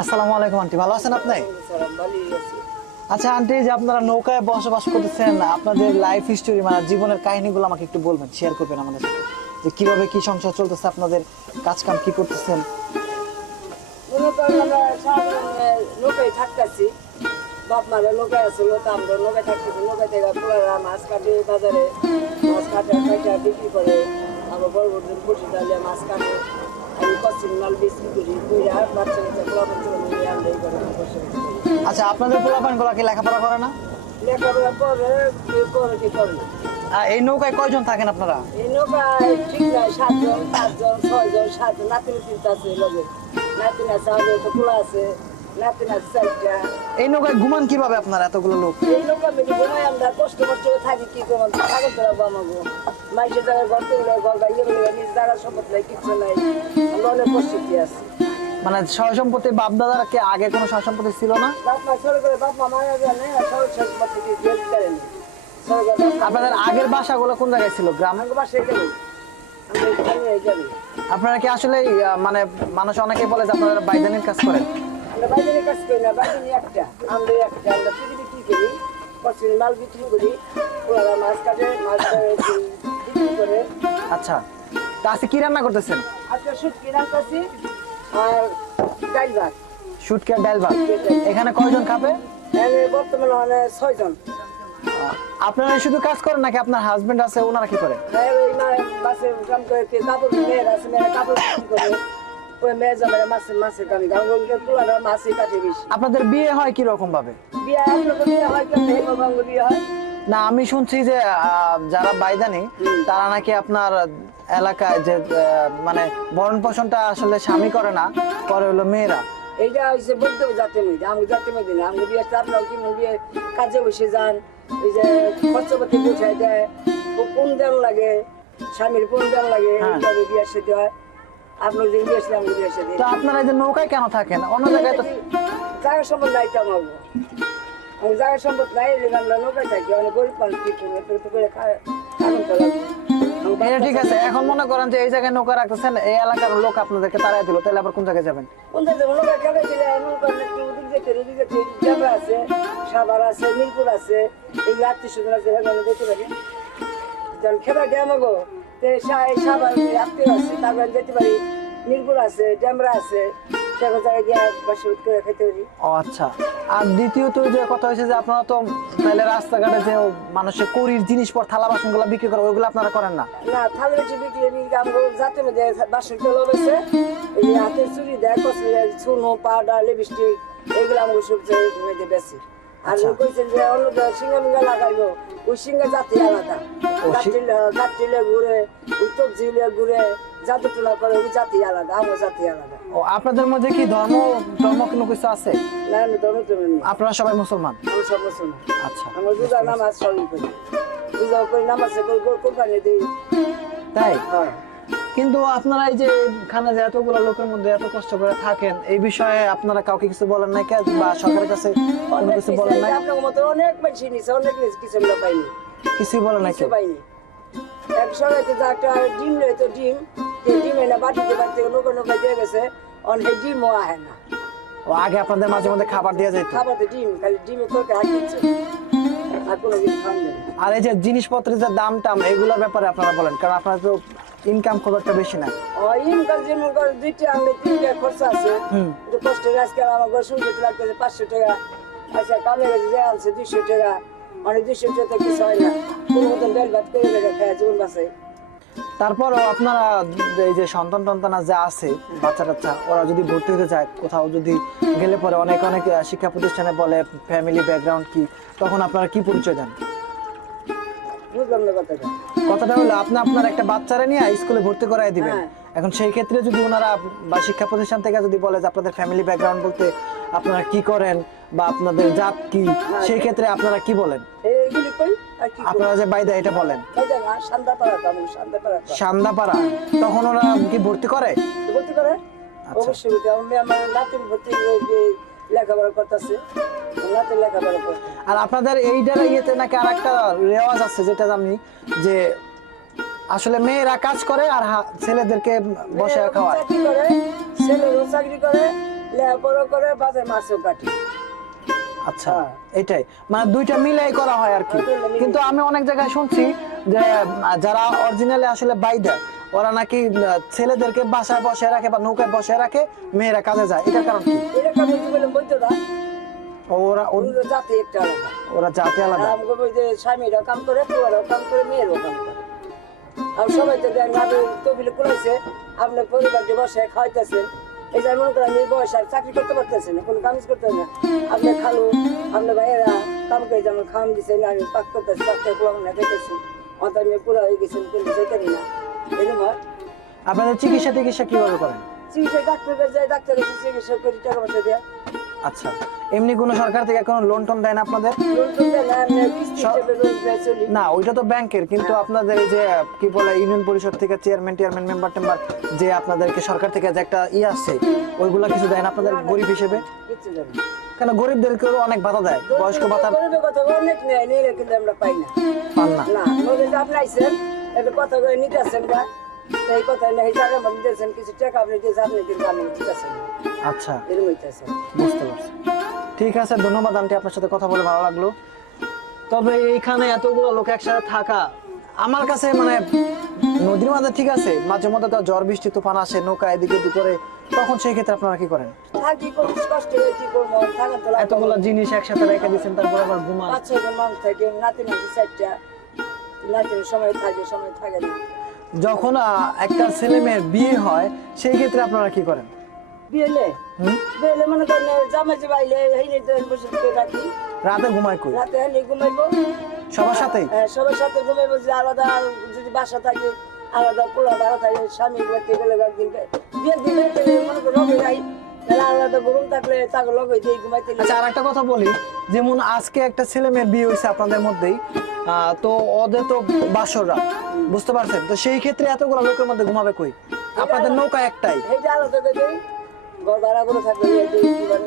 আসসালামু আলাইকুম আন্টি, ভালো আছেন আপনি? আচ্ছা আন্টি, যে আপনারা নৌকায় বসবাস করতেছেন, আপনাদের লাইফ হিস্টোরি মানে জীবনের কাহিনীগুলো আমাকে একটু বলবেন, শেয়ার করবেন আমাদের সাথে, যে কিভাবে কি সংসার চলতেছে, আপনাদের কাজ কাম কি করতেছেন। মনে করেন আমরা সারাদিন নৌকায় থাকতেছি, বাপ মারা নৌকায় আছে, আমরা নৌকায় থাকতেছি, নৌকা থেকে পোলারা মাছ কাটে বাজারে, মাছ কাটে কাটা বিক্রি করে, আবার বড় বড় বসে তাহলে মাছ কাটে, আমি পশ্চিম মাল বিক্রি করি, কইরা বাচ্চা কাচ্চা পোলা বাচ্চা নিয়ে আমরা এই করে বসে আচ্ছা, আপনাদের পোলাপান গুলা কি লেখাপড়া করে না? লেখাপড়া করে কেউ করে কি করে না। এই নৌকায় কয়জন থাকেন আপনারা? এই নৌকায় ঠিক নাই, 7 জন 5 জন 6 জন 7 জন, নাতিন তিনটা আছে লগে, নাতিন আছে, আমাদের তো পোলা আছে, নাতিন আছে 4টা। এই নৌকায় ঘুমান কিভাবে আপনারা এতগুলো লোক? এই নৌকা মেয়ে ঘুমাই, আমরা কষ্ট কষ্ট থাকি, কি করবো, থাকতে পারবো আমাকে মাইসের জায়গায় ঘর তুলে ঘর বা ইয়ে বলে নিজ জায়গার সম্পদ নাই, কিচ্ছু নাই, আমরা অনেক কষ্টে আছি। মানে সয় সম্পত্তি বাপ দাদাকে আগে কোনো সয় সম্পত্তি ছিল না? বাপ মা সরে করে বাপ মা মারা জানে, সরকার সম্পত্তি দিয়ে করেনি। আপনাদের আগের বাসাগুলো কোন জায়গায় ছিল? গ্রামে? আমাকে বাসায় যাবে, আমরা এখানে যাবে। আপনারা কি আসলে মানে মানুষ অনেকে বলে যে আপনারা বাইদানির কাজ করেন? আমরা বাইরে কাজ করি না, বাইরে একটা, আমরা পৃথিবী কি করি, পশ্চিম মাল বিক্রি করি, ওরা মাছ কাটে, মাছ বিক্রি করে। আচ্ছা, তা আজকে কি রান্না করতেছেন? আজকে শুটকি রান্নাছি আর ডাল ভাত। শুটকি আর ডাল ভাত। এখানে কয়জন খাবে? বর্তমানে মানে 6 জন। আপনারা শুধু কাজ করেন নাকি আপনার হাজবেন্ড আছে, ওনারা কি করে? ওই মাছের কাম করে, কাপড় মেয়ের আছে, মেয়েরা কাপড় বিক্রি করে, ওই মেয়ে জমেরা মাছের কামি গাঙ্গুলকে পুরানো মাছই কাটে বেশি। আপনাদের বিয়ে হয় কি রকম ভাবে? বিয়ে আপনার বিয়ে হয় কেন? হেমগঙ্গ বিয়ে হয় না, আমি শুনছি যে যারা বাইদানি তারা নাকি আপনার এলাকায় যে মানে ভরণ পোষণটা আসলে স্বামী করে না, করে হলো মেয়েরা। এইটা হচ্ছে বলতে জাতে মেয়ে, আমি জাতে মেয়ে দিন, আমি বিয়ে আপনার কি বিয়ে কাজে বসে যান, এই যে খরচপাতি বোঝাই দেয়, কোন দেন লাগে, স্বামীর কোন দেন লাগে, এইভাবে বিয়ের সাথে হয়। আপনার যে বিয়ে আসলে আমি বিয়ে সাথে। তো আপনারা যে নৌকায় কেন থাকেন? অন্য জায়গায় তো জায়গা সম্পদ নাই, তো আমার আমি জায়গা সম্পদ নাই, আমরা নৌকায় থাকি, অনেক গরিব মানুষ কি করবো, একটু করে খাওয়ান তো লাগবে। এটা ঠিক আছে, এখন মনে করেন যে এই জায়গায় নৌকা রাখতেছেন, এই এলাকার লোক আপনাদেরকে তাড়াই দিল, তাহলে আবার কোন জায়গায় যাবেন? কোন জায়গায় নৌকা খেলে দিলে এমন করেন একটু ওদিক যেতে, ওদিক যেতে, জায়গা আছে, সাভার আছে, মিরপুর আছে, এই আত্মীয় আছে, আমি দেখতে পারি। যখন খেলা ড্যাম গো, সাভার আত্মীয় আছে, তারপরে যেতে পারি, মিরপুর আছে, ড্যামরা আছে, সেখানে জায়গায় গিয়ে বাসা করে খেতে পারি। ও আচ্ছা। আর দ্বিতীয়ত যে কথা হয়েছে যে আপনারা তো তাহলে রাস্তাঘাটে যে মানুষের করির জিনিসপত্র, থালা বাসন গুলা বিক্রি করে, ওইগুলো আপনারা করেন না? না, থালা বেশি বিক্রি আমগো জাতে মধ্যে বাসন তেল বেছে, এই হাতের চুরি দেয়, কসমেটিক, চুনো, পাউডার, লিপস্টিক, এগুলো আমগো সব মধ্যে বেশি। আর কইছেন যে অন্য সিঙ্গা মিঙ্গা লাগাইবো, ওই সিঙ্গা জাতি আলাদা, গাটিলে ঘুরে, উত্তর জিলে ঘুরে, জাদুটোলা করে, ওই জাতি আলাদা, আমার জাতি আলাদা। ও, আপনাদের মধ্যে কি ধর্ম কোনো কিছু আছে? না, আমি ধর্ম তুমি আপনারা সবাই মুসলমান? আমি সব মুসলমান। আচ্ছা, আমার রোজা নামাজ সবই করি, রোজা করি, নামাজে করি, কোরবানি দিই। তাই? হ্যাঁ। কিন্তু আপনারা এই যে খানা যে এতগুলো লোকের মধ্যে এত কষ্ট করে থাকেন, এই বিষয়ে আপনারা কাউকে কিছু বলেন নাই বা সরকারের কাছে কোনো কিছু বলেন নাই? আপনার মতো অনেক মানুষ নিছে, অনেক কিছু আমরা পাইনি, কিছুই বলেন নাই? কিছু পাইনি। এক সবাইতে যা একটা ডিম লইতো, ডিম এনে বাটিতে নৌকা নৌকা দিয়ে গেছে, অনেক ডিমও আহে না। ও, আগে আপনাদের মাঝে মধ্যে খাবার দিয়ে যেত? খাবারতে ডিম, খালি ডিমে তোকে হাঁটিচ্ছে, আর কোনো কিছু খান নেই। আর এই যে জিনিসপত্রের যে দাম টাম, এগুলোর ব্যাপারে আপনারা বলেন, কারণ আপনারা তো ইনকাম খুব একটা বেশি না। ইনকাম যেমন করে 2টা আনলে 3টা খরচা আছে, একটু কষ্ট। আজকাল আমার ঘর শুনতে লাগতেছে 500 টাকা, আচ্ছা কামে গেছে যে আনছে 200 টাকা, মানে 200 টাকা কিছু হয় না, কোনো মতন ডাল ভাত করে খায় জীবন বাঁচে। তারপরও আপনারা এই যে সন্তান টন্তানা যা আছে, বাচ্চা টাচ্চা, ওরা যদি ভর্তি হতে চায় কোথাও, যদি গেলে পরে অনেক শিক্ষা প্রতিষ্ঠানে বলে ফ্যামিলি ব্যাকগ্রাউন্ড কি, তখন আপনারা কি পরিচয় দেন? বুঝলাম না কথাটা। কথাটা হলো আপনার একটা বাচ্চারা নিয়ে স্কুলে ভর্তি করাই দিবেন, এখন সেই ক্ষেত্রে যদি ওনারা বা শিক্ষা প্রতিষ্ঠান থেকে যদি বলে যে আপনাদের ফ্যামিলি ব্যাকগ্রাউন্ড বলতে আপনারা কি করেন বা আপনাদের জাত কি, সেই ক্ষেত্রে আপনারা কি বলেন? এইগুলি কই আর কি আপনারা যে বাইদা এটা বলেন, বাইদা না, সান্দাপাড়া, সান্দাপাড়া, সান্দাপাড়া, তখন ওরা কি ভর্তি করে? ভর্তি করে অবশ্যই। আমার নাতির ভর্তি লেখাপড়া করতেছে, নাতির লেখাপড়া করতে। আর আপনাদের এইটার ইয়েতে নাকি আর একটা রেওয়াজ আছে, যেটা জানি যে আসলে মেয়েরা কাজ করে আর ছেলেদেরকে বসে খাওয়ায়। চাকরি করে, ছেলেরও চাকরি করে, লেখাপড়া করে বাজার মাছও কাটি। আচ্ছা এটাই মানে দুইটা মিলাই করা হয় আর কি। কিন্তু আমি অনেক জায়গায় শুনছি যে যারা অরিজিনালি আসলে বাইদার ওরা নাকি ছেলেদেরকে বাসায় বসে রাখে বা নৌকায় বসে রাখে, মেয়েরা কাজে যায়, এটার কারণ কি? এরকম বলে বলতো না, ওরা জাতি একটা আলাদা, ওরা জাতি আলাদা। যে স্বামীরাও কাম করে, পুয়ারাও কাম করে, মেয়েরও কাম করে। আর সবাই তো তবিলে কুলাইছে, আপনার পরিবারকে বসে খাওয়াইতেছেন। এই যে মনে করেন এই বয়স আর চাকরি করতে পারতেছে না, কোনো কাজ করতে না। আপনার খালু, আপনার ভাইয়েরা কাম করে যেমন খাওয়ান দিচ্ছে, আমি পাক করতেছি, পাকতে পোলামনা খেতেছি, অত আমি পুরা হয়ে গেছি, কিন্তু যেতেনি না। এরকম হয়। আপনাদের চিকিৎসা কিভাবে করেন? চিকিৎসা ডাক্তারের যায়, ডাক্তার এসে চিকিৎসা করি, টাকা পয়সা দেয়। আচ্ছা, এমনি কোনো সরকার থেকে কোনো লোন টোন দেয় না আপনাদের? লোন টোন দেয় না, আমি কিস্তি হিসেবে লোন দেয় চলি। না, ওইটা তো ব্যাংকের, কিন্তু আপনাদের এই যে কি বলে ইউনিয়ন পরিষদ থেকে চেয়ারম্যান মেম্বার টেম্বার যে আপনাদেরকে সরকার থেকে যে একটা আছে, ওইগুলা কিছু দেয় না আপনাদের গরিব হিসেবে? কিচ্ছু দেয় না। কেন, গরিবদেরকেও অনেক ভাতা দেয়, বয়স্ক ভাতা গরিবের কথা অনেক নেয়, নিলে কিন্তু আমরা পাই না। পান না? না, নদী যে আপনি আইছেন, একটা কথা করে নিতে আসছেন গা, এই কথা নেই, টাকা মধ্যে দিয়েছেন, কিছু টাকা আপনি দিয়েছেন, আপনি কিন্তু আমি দিতেছেন। আচ্ছা, এরকম হইতেছে। বুঝতে পারছি। ঠিক আছে, ধন্যবাদ আন্টি, আপনার সাথে কথা বলে ভালো লাগলো। তবে এইখানে এতগুলো লোক একসাথে থাকা আমার কাছে মানে নদীর মাঝে ঠিক আছে, মাঝে মধ্যে তো ঝড় বৃষ্টি তুফান আসে, নৌকা এদিকে ওদিকে করে, তখন সেই ক্ষেত্রে আপনারা কি করেন? থাকি, কোনো কষ্ট হয়ে কি করবো, থাকা তো লাগবে। এতগুলো জিনিস একসাথে রেখে দিচ্ছেন, তারপর আবার ঘুমান। 5-6 জন মানুষ থাকে, নাতি 4টা, নাতির সময় থাকে, সময় থাকে না। যখন একটা ছেলে মেয়ের বিয়ে হয় সেই ক্ষেত্রে আপনারা কি করেন? বিয়েলে মনে করেন জামাই যে বাইলে হেনে বসে রাখি, রাতে ঘুমায় কই? রাতে হেনে ঘুমাইবো সবার সাথেই? সবার সাথে ঘুমাইবো। যে আলাদা যদি বাসা থাকে, আলাদা পোলা ভাড়া থাকে, স্বামী করতে গেলে একদিন বিয়ের দিন মনে করেন রবে যাই, তাহলে আলাদা গরম থাকলে তাকে লগে দিয়ে ঘুমাইতে। আচ্ছা, আর একটা কথা বলি, যেমন আজকে একটা ছেলে মেয়ের বিয়ে হয়েছে আপনাদের মধ্যেই, তো ওদের তো বাসর রাত, বুঝতে পারছেন? তো সেই ক্ষেত্রে এতগুলো লোকের মধ্যে ঘুমাবে কই? আপনাদের নৌকা একটাই। এই যে আলাদা করে ঘর ভাড়া করে থাকলে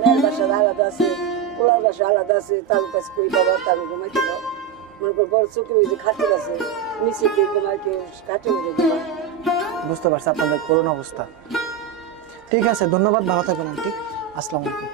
মেয়ের বাসা আলাদা আছে, পোলার বাসা আলাদা আছে, তার কাছে কই বাবা তার ঘুমাইতে দাও। মনে কর বড় চোখে খাটের আছে, নিচে কে ঘুমায়, কেউ কাঠে মেরে ঘুমায়। বুঝতে পারছি আপনাদের করুণ অবস্থা। ঠিক আছে, ধন্যবাদ, ভালো থাকবেন আন্টি, আসসালামু আলাইকুম।